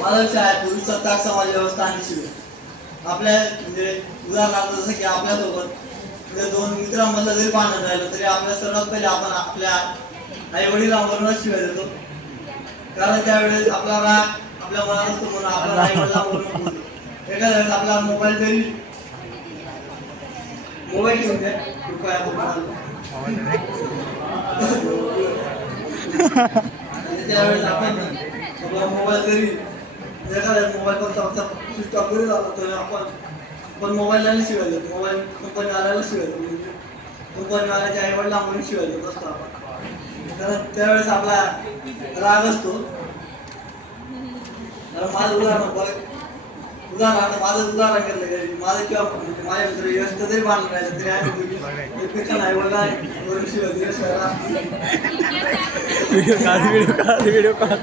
माझा विषय आहे पोलीस सत्ताक समाज व्यवस्था आणि शिबिर. आपल्या म्हणजे उदाहरणार्थ जसं की आपल्यासोबत दोन मित्रांमधलं जरी भांडण राहिलं तरी आपल्या सर्वात पहिले आपण आपल्या आई वडिलांवरूनच शिवाय देतो. कारण त्यावेळेस आपला राग आपल्या मनात असतो म्हणून आपल्या आई वडिलांवरून बोलतो. एखाद्या वेळेस आपला मोबाईल घेऊन द्या कृपया त्यावेळेस आपण आपला मोबाईल जरी एखाद्या मोबाईल पण स्विच ऑफ करून आला तर आपण मोबाईलला शिवाय देतो. मोबाईल कंपनीवाल्याला शिवाय देतो. कंपनीवाल्याच्या आई वडिलांवरून शिवाय देत असतो आपण. तर त्यावेळेस आपला राग असतो. माझं उदाहरण घेतलं की माझं किंवा माझ्या मित्र यश जरी बांधून राहिलं तरी आम्ही एकमेकांना आई वडिलांवरून शिवाय व्हिडिओ काढ